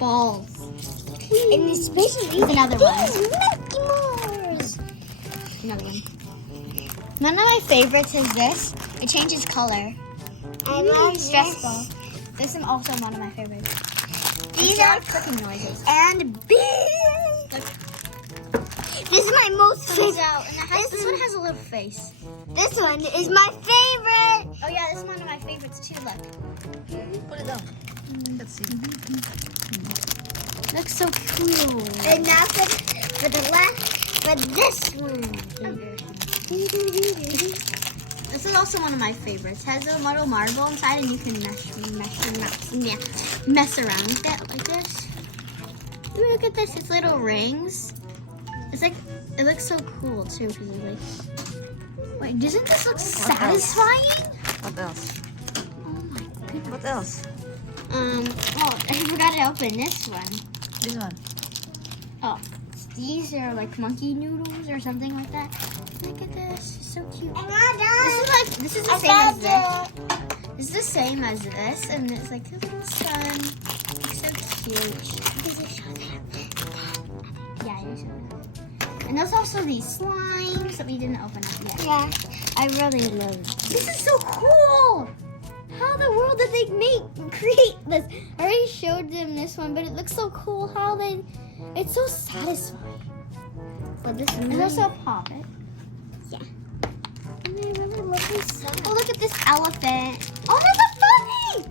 balls. And especially another one. Mickey Mouse. Another one. One of my favorites is this. It changes color. I love Stress this. ball. This is also one of my favorites. These It's are like clicking noises. and big. Look, This is my most comes favorite. out, and this one has a little face. This one is my favorite. Oh yeah, this is one of my favorites too. Look, Put it down. Let's see. looks so cool. And now for the last, for this one. This is also one of my favorites. It has a little marble inside, and you can mess around with it like this. Ooh, look at this. It's little rings. It's like, it looks so cool too. Because it's like, wait, doesn't this look satisfying? What else? Oh my goodness. What else? Oh, I forgot to open this one. This one. Oh, these are like monkey noodles or something like that. Look at this. It's so cute. I'm not done. This is the same as this. This is the same as this, and it's like a little sun. It's so cute. Yeah, you show them. And there's also these slimes that we didn't open up yet. Yeah, I really love it. This is so cool! How in the world did they create this? I already showed them this one, but it looks so cool how it's so satisfying. But this And there's also a poppet. Yeah. And I really love this. Oh, look at this elephant. Oh, there's a bunny!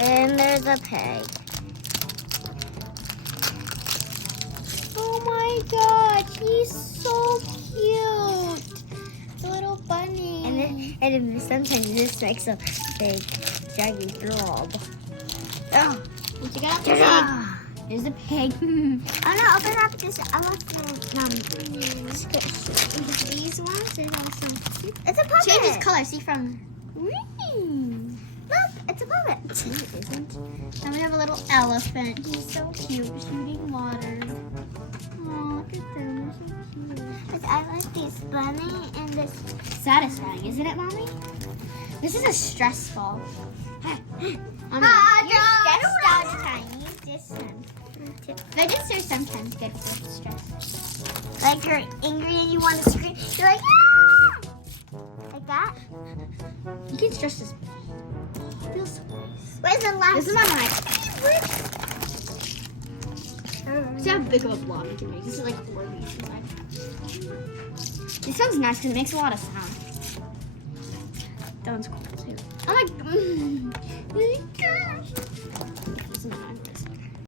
And there's a pig. Oh my god, he's so cute. The little bunny. And then sometimes this makes a big shaggy blob. Oh. What you got? Pig. There's a pig. I'm gonna open up this elephant. These ones are also cute. It's a puppet. Changes color. See from green. Look, it's a puppet. No, it isn't. Now we have a little elephant. He's so cute, shooting water. Oh, look at them. They're so cute. But I like this bunny and this. Satisfying, isn't it, Mommy? This is a stress ball. Mommy, you're stressed all the time. Use this one. Veggies are sometimes good for stress. Like you're angry and you want to scream. You're like, yeah! Like that. You can stress this ball. It feels so nice. Where's the last This is one of my favorites. See how big of a blob you can make. This is like 4 pieces inside. This one's nice because it makes a lot of sound. That one's cool too. Oh my god.